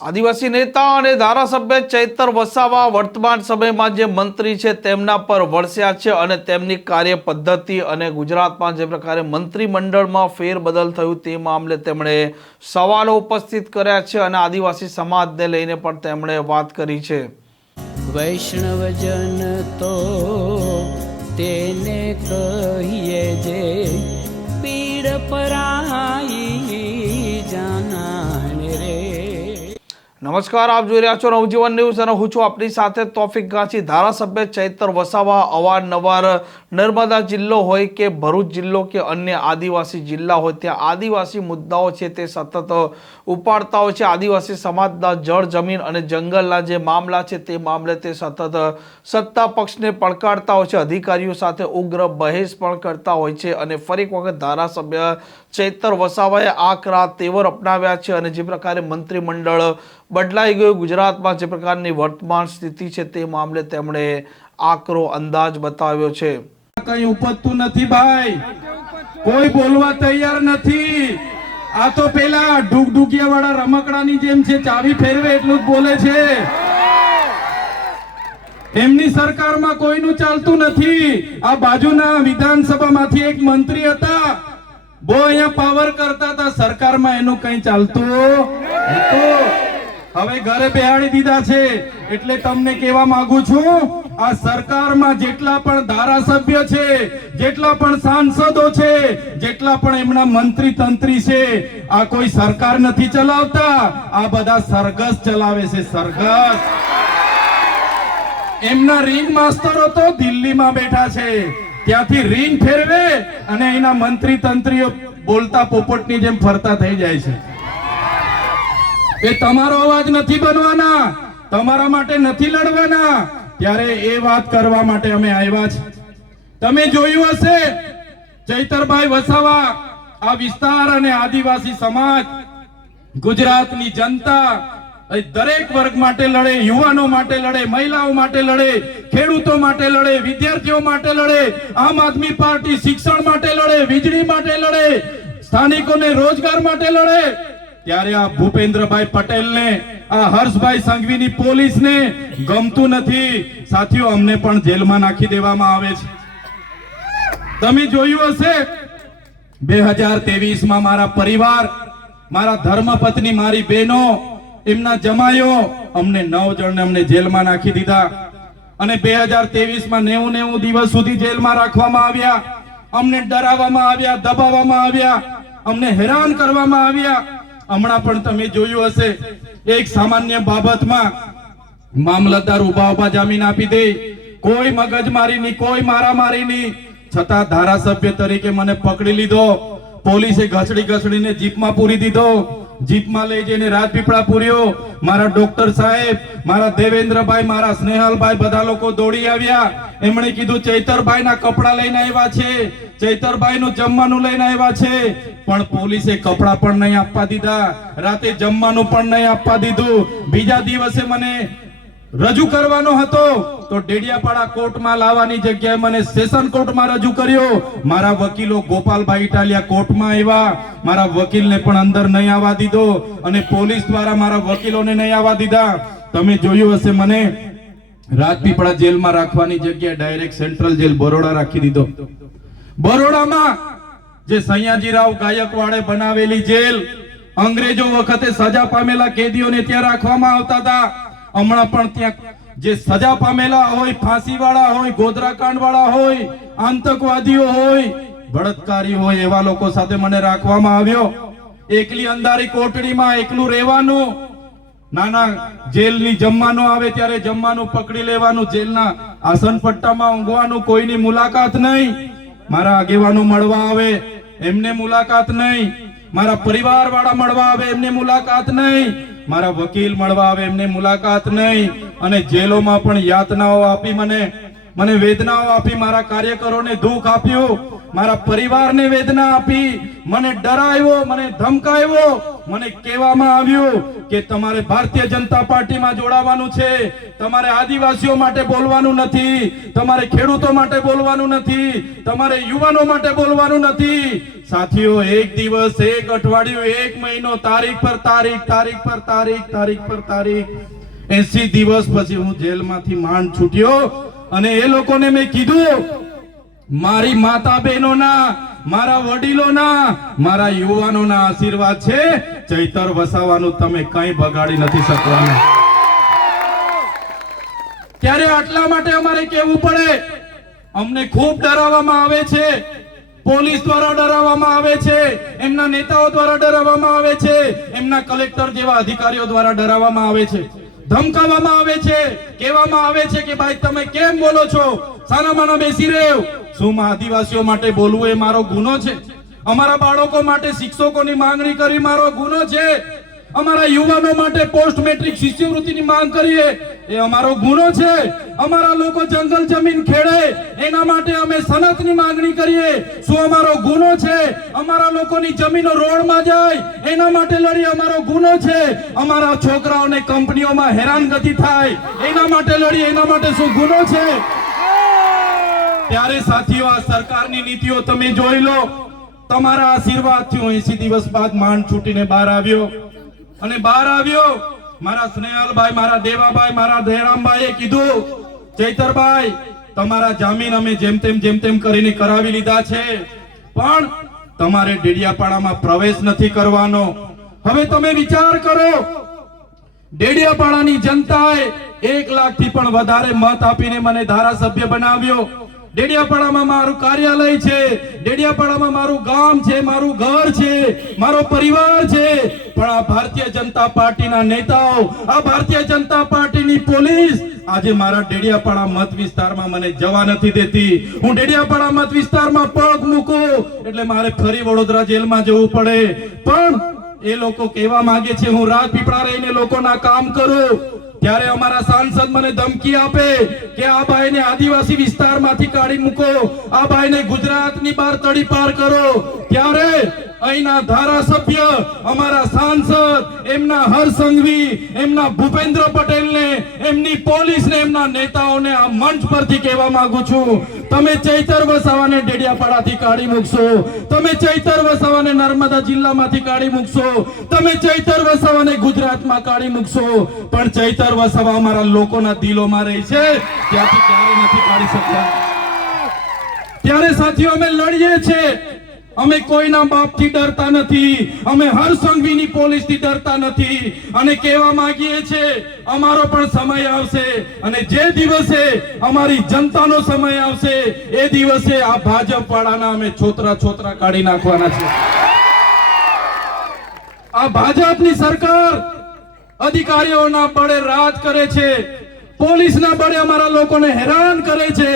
આદિવાસી નેતા અને ધારાસભ્ય ચૈતર વસાવા વર્તમાન સમયમાં જે મંત્રી છે તેમના પર વરસ્યા છે અને તેમની કાર્ય પદ્ધતિ અને ગુજરાતમાં જે પ્રકારે મંત્રીમંડળમાં ફેરબદલ થયું તે મામલે તેમણે સવાલો ઉપસ્થિત કર્યા છે અને આદિવાસી સમાજને લઈને પણ તેમણે વાત કરી છે. વૈષ્ણવજન તો તેને કહીએ જે પીડ પરાઈ જાનાને રે. નમસ્કાર, આપ જોઈ રહ્યા છો નવજીવન ન્યૂઝ અને હું છું આપણી સાથે તોફિક ગાંચી. ધારાસભ્ય ચૈતર વસાવા અવારનવાર નર્મદા જિલ્લો હોય કે ભરૂચ જિલ્લો કે અન્ય આદિવાસી જિલ્લા હોય ત્યાં આદિવાસી મુદ્દાઓ છે તે સતત ઉપાડતા હોય છે. આદિવાસી સમાજના જળ જમીન અને જંગલના જે મામલા છે તે મામલે તે સતત સત્તા પક્ષને પડકારતા હોય છે, અધિકારીઓ સાથે ઉગ્ર બહેસ પણ કરતા હોય છે અને ફરી એક વખત ધારાસભ્ય ચૈતર વસાવાએ આકરા તેવર અપનાવ્યા છે અને જે પ્રકારે મંત્રીમંડળ બદલાઈ ગયું, ગુજરાતમાં જે પ્રકારની વર્તમાન સ્થિતિ છે તે મામલે તેમણે આકરો અંદાજ બતાવ્યો છે. કઈ ઉપજતું નથી ભાઈ, કોઈ બોલવા તૈયાર નથી. આ તો પેલા ડુગડુગિયા વાળા રમકડાની જેમ છે, ચાવી ફેરવે એટલું જ બોલે છે. એમની સરકારમાં કોઈનું ચાલતું નથી. આ બાજુના વિધાનસભામાંથી એક મંત્રી હતા, બહુ અહીંયા પાવર કરતા હતા, સરકારમાં એનું કઈ ચાલતું હતું. હવે ઘરે બેહાડી દીધા છે. એટલે તમને કહેવા માંગુ છું, આ સરકારમાં જેટલા પણ ધારાસભ્ય છે, જેટલા પણ સાંસદો છે, જેટલા પણ એમના મંત્રી તંત્રી છે, આ કોઈ સરકાર નથી ચલાવતા, આ બધા સરઘસ ચલાવે છે. સરઘસ. એમના રિંગ માસ્ટરો તો દિલ્હીમાં બેઠા છે, ત્યાંથી રિંગ ફેરવે અને એના મંત્રી તંત્રીઓ બોલતા પોપટની જેમ ફરતા થઈ જાય છે. એ તમારો અવાજ નથી બનવાના, તમારા માટે નથી લડવાના. ત્યારે એ વાત કરવા માટે અમે આવ્યા છે. તમે જોયું હશે, ચૈતરભાઈ વસાવા આ વિસ્તાર અને આદિવાસી સમાજ, ગુજરાતની જનતા દરેક વર્ગ માટે લડે, યુવાનો માટે લડે, મહિલાઓ માટે લડે, ખેડૂતો માટે લડે, વિદ્યાર્થીઓ માટે લડે, આમ આદમી પાર્ટી શિક્ષણ માટે લડે, વીજળી માટે લડે, સ્થાનિકોને રોજગાર માટે લડે. ત્યારે આ ભૂપેન્દ્રભાઈ પટેલને, આ હર્ષભાઈ સંઘવીની પોલીસને ગમતું નથી. સાથીઓ, અમને પણ જેલમાં નાખી દેવામાં આવે છે. તમે જોયું હશે 2023માં મારા પરિવાર, મારા ધર્મપત્ની, મારી બહેનો, એમના જમાયો, અમને 9 જણને અમને જેલમાં નાખી દીધા અને 2023માં 90 દિવસ સુધી જેલમાં રાખવામાં આવ્યા. અમને ડરાવવામાં આવ્યા, દબાવવામાં આવ્યા, અમને હેરાન કરવામાં આવ્યા. હમણાં પણ તમે જોયું હશે, એક સામાન્ય બાબતમાં મામલતદાર ઉભા જામીન આપી દે, કોઈ મગજમારી નહીં, કોઈ મારામારી નહીં, છતાં ધારાસભ્ય તરીકે મને પકડી લીધો. પોલીસે ઘસડીને જીપમાં પૂરી દીધો. જીપમાં લઈ જઈને રાજપીપળા પૂર્યો. મારા ડોક્ટર સાહેબ, મારા દેવેન્દ્રભાઈ, મારા સ્નેહલભાઈ, બધા લોકો દોડી આવ્યા. એમણે કીધું ચૈતરભાઈના કપડા લઈને આવ્યા છે, ચૈતરભાઈનું જમવાનું લઈને આવ્યા છે. પણ પોલીસે કપડા પણ નહીં આપવા દીધા, રાતે જમવાનું પણ નહીં આપવા દીધું. બીજા દિવસે મને રજૂ કરવાનો હતો તો ડેડિયાપાડા કોર્ટમાં લાવવાની જગ્યાએ મને સેશન કોર્ટમાં રજૂ કર્યો. મારા વકીલો ગોપાલભાઈ ઇટાલિયા કોર્ટમાં આવ્યા, મારા વકીલને પણ અંદર નહીં આવવા દીધો અને પોલીસ દ્વારા મારા વકીલોને નહીં આવવા દીધા. તમે જોયું હશે, મને રાજપીપળા જેલમાં રાખવાની જગ્યાએ ડાયરેક્ટ સેન્ટ્રલ જેલ બરોડા રાખી દીધો. બરોડામાં જે સયાજીરાવ ગાયકવાડે બનાવેલી જેલ, અંગ્રેજો વખતે સજા પામેલા કેદીઓને ત્યાં રાખવામાં આવતા હતા. હમણાં પણ ત્યાં જે સજા પામેલા હોય, ફાંસી વાળા હોય, ગોધરાકાંડ વાળા હોય, આતંકવાદીઓ હોય, બળાત્કારી હોય, એવા લોકો સાથે મને રાખવામાં આવ્યો. એકલી અંધારી કોટડીમાં એકલું રહેવાનું. નાના જેલની જમવાનું આવે ત્યારે જમવાનું પકડી લેવાનું, જેલના આસન પટ્ટામાં ઊંઘવાનું, કોઈની મુલાકાત નહીં. મારા આગેવાનો મળવા આવે, એમને મુલાકાત નહીં. મારા પરિવાર વાળા મળવા આવે, એમને મુલાકાત નહીં. મારા વકીલ મળવા આવે, એમને મુલાકાત નહીં. અને જેલોમાં પણ યાતનાઓ આપી, મને વેદનાઓ આપી, મારા કાર્યકરોને દુઃખ આપ્યું, મારા પરિવારને વેદના આપી, મને ડરાવ્યો, મને ધમકાવ્યો, મને કહેવામાં આવ્યું કે તમારે ભારતીય જનતા પાર્ટીમાં જોડાવાનું છે, તમારે આદિવાસીઓ માટે બોલવાનું નથી, તમારે ખેડૂતો માટે બોલવાનું નથી, તમારે યુવાનો માટે બોલવાનું નથી. સાથીઓ, એક દિવસ, એક અઠવાડિયું, એક મહિનો, તારીખ પર તારીખ, તારીખ પર તારીખ, તારીખ પર તારીખ, 80 દિવસ પછી હું જેલમાંથી માંડ છૂટ્યો અને એ લોકોને મેં કીધું, મારી માતા બહેનોના, મારા વડીલોના, મારા યુવાનોના આશીર્વાદ છે, ચૈતર વસાવાનું તમે કંઈ બગાડી નથી શકવાના. ત્યારે આટલા માટે અમારે કહેવું પડે. અમને ખૂબ ડરાવવામાં આવે છે, પોલીસ દ્વારા ડરાવવામાં આવે છે, એમના નેતાઓ દ્વારા ડરાવવામાં આવે છે, એમના કલેક્ટર જેવા અધિકારીઓ દ્વારા ડરાવવામાં આવે છે, ધમકાવવામાં આવે છે, કહેવામાં આવે છે કે ભાઈ તમે કેમ બોલો છો, સાનામાના બેસી રહ્યો. શું આદિવાસીઓ માટે બોલવું એ મારો ગુનો છે? અમારા બાળકો માટે શિક્ષકોની માંગણી કરી મારો ગુનો છે? અમારા યુવાનો માટે પોસ્ટ મેટ્રિક શિષ્યવૃત્તિની માંગ કરીએ એ અમારો ગુનો છે? અમારા લોકો જંગલ જમીન ખેડે એના માટે અમે સનતની માંગણી કરીએ, શું અમારો ગુનો છે? અમારા લોકોની જમીનો રોડમાં જાય એના માટે લડી અમારો ગુનો છે? અમારા છોકરાઓને કંપનીઓમાં હેરાનગતિ થાય એના માટે લડી એના માટે શું ગુનો છે? ત્યારે સાથીઓ, આ સરકારની નીતિઓ તમે જોઈ લો. તમારા આશીર્વાદથી હું 80 દિવસ બાદ માંડ છૂટીને બહાર આવ્યો અને બહાર આવ્યો. મારા સ્નેહલભાઈ, મારા દેવાભાઈ, મારા દહેરામભાઈએ કીધું, ચૈતરભાઈ તમારા જામીન અમે જેમ તેમ કરીને કરાવી લીધા છે, પણ તમારે ડેડિયાપાડામાં પ્રવેશ નથી કરવાનો. હવે તમે વિચાર કરો, ડેડિયાપાડાની જનતાએ 1 લાખથી પણ વધારે મત આપીને મને ધારાસભ્ય બનાવ્યો. ડેડિયાપાડામાં મારું કાર્યાલય છે, ડેડિયાપાડામાં મારું ગામ છે, મારું ઘર છે, મારો પરિવાર છે, પણ આ ભારતીય જનતા પાર્ટીના નેતાઓ, આ ભારતીય જનતા પાર્ટીની પોલીસ આજે મારા ડેડિયાપાડા મત વિસ્તારમાં મને જવા નથી દેતી. હું ડેડિયાપાડા મત વિસ્તારમાં પગ મૂકું એટલે મારે ફરી વડોદરા જેલમાં જવું પડે. પણ એ લોકો કહેવા માંગે છે હું રાજપીપળા રહીને લોકોના કામ કરું. ત્યારે અમારા સાંસદ મને ધમકી આપે કે આ ભાઈને આદિવાસી વિસ્તારમાંથી કાઢી મૂકો, આ ભાઈને ગુજરાતની બહાર તડીપાર કરો. ત્યારે અહીંના ધારાસભ્ય, અમારા સાંસદ, એમના હરસંઘવી, એમના ભૂપેન્દ્ર પટેલને, એમની પોલીસને, એમના નેતાઓને આ મંચ પરથી કહેવા માંગુ છું, તમે ચૈતર વસાવાને ડેડિયાપાડાથી કાઢી મૂકશો, તમે ચૈતર વસાવાને નર્મદા જિલ્લામાંથી કાઢી મૂકશો, તમે ચૈતર વસાવાને ગુજરાતમાં કાઢી મૂકશો, પણ ચૈતર વસાવા અમારા લોકોના દિલોમાં રહી છે, ત્યાંથી ક્યારે નથી કાઢી શકતા. ત્યારે સાથીઓ, અમે લડીએ છીએ. અમે કોઈના બાપથી ડરતા નથી, અમે હરસંઘવીની પોલીસથી ડરતા નથી અને કહેવા માંગીએ છીએ અમારો પણ સમય આવશે અને જે દિવસે અમારી જનતાનો સમય આવશે એ દિવસે આ ભાજપ વાળાના અમે છોતરા કાઢી નાખવાના છે. આ ભાજપની સરકાર અધિકારીઓના બળે રાજ કરે છે, પોલીસના બળે અમારા લોકોને હેરાન કરે છે.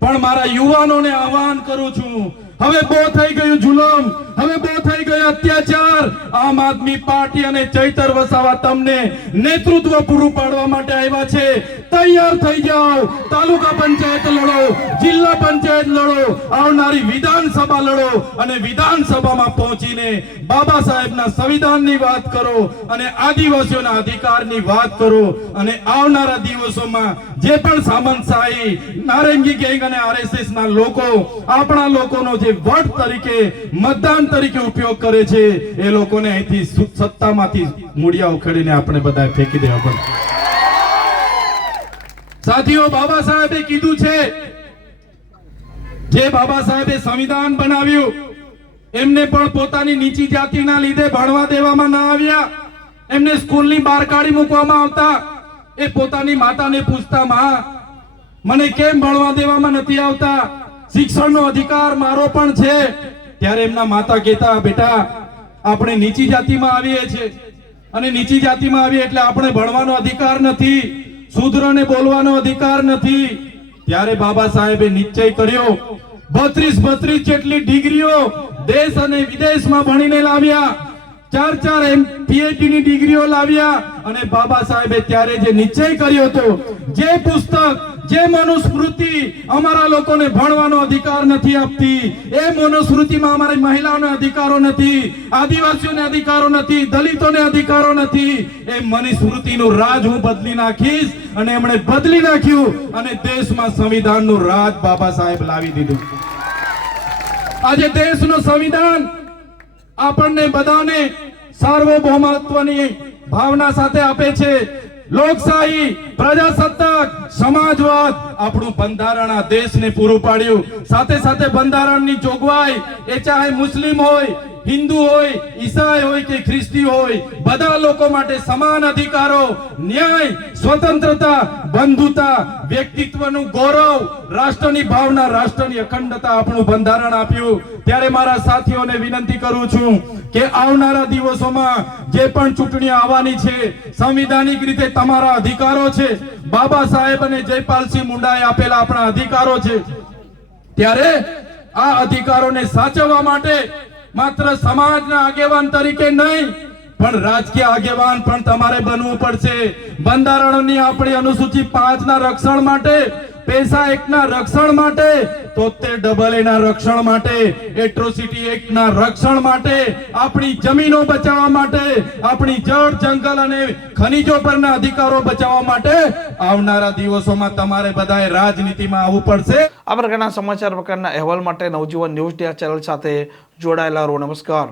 પણ મારા યુવાનોને આહવાન કરું છું, હવે બહુ થઈ ગયું જુલમ, હવે બહુ થઈ ગયો અત્યાચાર. આમ આદમી પાર્ટી અને ચૈતર વસાવા તમને નેતૃત્વ પૂરું પાડવા માટે આવ્યા છે. તૈયાર થઈ જાઓ, તાલુકા પંચાયત લડો, જિલ્લા પંચાયત લડો, આવનારી વિધાનસભા લડો અને વિધાનસભામાં પહોંચીને બાબા સાહેબના સંવિધાનની વાત કરો અને આદિવાસીઓના અધિકારની વાત કરો. અને આવનારા દિવસોમાં જે પણ સામંતશાહી, નારંગી ગેંગ અને આરએસએસ ના લોકો આપણા લોકોનો જે વોટ તરીકે, મતદાન તરીકે ઉપયોગ કરે છે એ લોકોને અહીંથી સત્તામાંથી મૂળિયા ઉખેડીને આપણે બધા ફેંકી દેવા પડે. સાથીઓ, બાબા સાહેબે કીધું છે, જે બાબા સાહેબે સંવિધાન બનાવ્યું એમને પણ પોતાની નીચી જાતિના લીધે ભણવા દેવામાં ના આવ્યા, એમને સ્કૂલની બહાર કાઢી મૂકવામાં આવતા. એ પોતાની માતાને પૂછતા, માં મને કેમ ભણવા દેવામાં નથી આવતા, શિક્ષણનો અધિકાર મારો પણ છે. ત્યારે એમના માતા કહેતા, બેટા આપણે નીચી જાતિમાં આવીએ છીએ અને નીચી જાતિમાં આવીએ એટલે આપણે ભણવાનો અધિકાર નથી, શૂદ્રને બોલવાનો અધિકાર નથી. ત્યારે બાબા સાહેબે નિશ્ચય કર્યો, 32 જેટલી ડિગ્રીઓ દેશ અને વિદેશમાં ભણીને લાવ્યા, 4 PhD ની ડિગ્રીઓ લાવ્યા. અને બાબા સાહેબે ત્યારે જે નિશ્ચય કર્યો હતો, જે પુસ્તક જે મનુસ્મૃતિ અમારા લોકોને ભણવાનો અધિકાર નથી આપતી, એ મનુસ્મૃતિમાં અમારી મહિલાઓને અધિકારો નથી, આદિવાસીઓને અધિકારો નથી, દલિતોને અધિકારો નથી, એ મનુસ્મૃતિનું રાજ હું બદલી નાખીશ. અને એમણે બદલી નાખ્યું અને દેશમાં સંવિધાનનું રાજ બાબા સાહેબ લાવી દીધું. આજે દેશનું સંવિધાન આપણને બધાને સાર્વભૌમત્વની ભાવના સાથે આપે છે. લોકશાહી, પ્રજાસત્તાક, સમાજવાદ આપણું બંધારણ આ દેશને પૂરું પાડ્યું. સાથે સાથે બંધારણની જોગવાઈ એ ચાહે મુસ્લિમ હોય, હિન્દુ હોય, ઈસાઈ હોય કે ખ્રિસ્તી હોય, બધા લોકો માટે સમાન અધિકારો, ન્યાય, સ્વતંત્રતા, બંધુતા, વ્યક્તિત્વનું ગૌરવ, રાષ્ટ્રની ભાવના, રાષ્ટ્રની અખંડતા આપણું બંધારણ આપ્યું. ત્યારે મારા સાથીઓને વિનંતી કરું છું કે આવનારા દિવસોમાં જે પણ ચૂંટણીઓ આવવાની છે, સંવિધાનિક રીતે તમારા અધિકારો છે, બાબા સાહેબ અને જયપાલસિંહ મુંડાએ આપેલા આપણા અધિકારો છે. ત્યારે આ અધિકારોને સાચવવા માટે માત્ર સમાજના આગેવાન તરીકે નહીં પણ રાજકીય આગેવાન પણ તમારે બનવું પડશે. બંધારણની આપણી અનુસૂચિ 5 ના રક્ષણ માટે, પૈસા એક્ટના રક્ષણ માટે, 73AA ના રક્ષણ માટે, એટ્રોસિટી એક્ટના રક્ષણ માટે, આપણી જમીનો બચાવવા માટે, આપણી જળ, જંગલ અને ખનીજો પરના અધિકારો બચાવવા માટે આવનારા દિવસોમાં તમારે બધાએ રાજનીતિમાં આવવું પડશે. આ પ્રકારના સમાચાર પ્રકારના અહેવાલ માટે નવજીવન ન્યૂઝ ચેનલ સાથે જોડાયેલા રહો. નમસ્કાર.